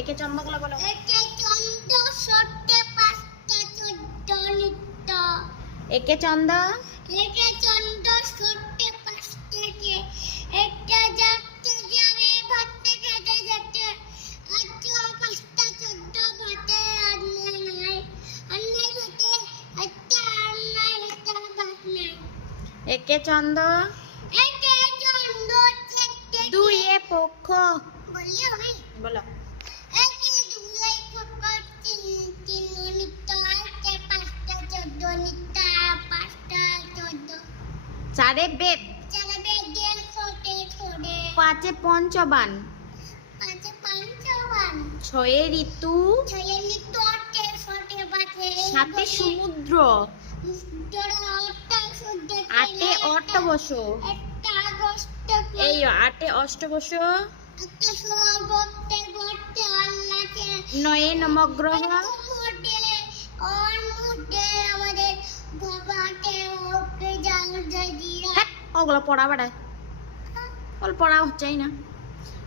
একে চন্দ্রগুলো বলো। একে চন্দ্র সত্যে পাঁচটা চোদ্দ নিত্য। একে চন্দ্র। একে চন্দ্র সত্যে পাঁচটা কে। একটা যাচ্ছে যাবে ভাতে খেতে যেতে আচ্ছা পাঁচটা চোদ্দ ভাতে আনলে নাই। আনলে ভাতে একটা আনলে একটা ভাত নাই। একে চন্দ্র। একে চন্দ্র চারটে দুই এ পক্ষ। বলি আমি বলো। নিত্য পাঁচটা চোদ্দ চারে বেদ। চালা বেগের ফোটে ফোটে পাঁচে পঞ্চবান। পাঁচে পাঞ্চবান। ছয়ে ঋতু। ছয়ে নিত্য আটে ফোটে বাটে সাতে সমুদ্র। আটে আগস্ট এই আটে আল্লাহকে। নয়ে নবগ্রহ ওগুলো পড়া বাড়ায়। ওগুলো পড়া হচ্ছেই না।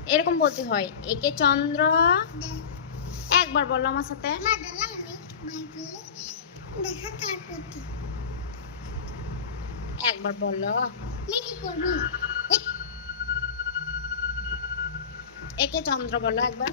এরকম বলতে হয়, একে চন্দ্র একবার বলল আমার সাথে। একবার বলল। একে চন্দ্র বলল একবার।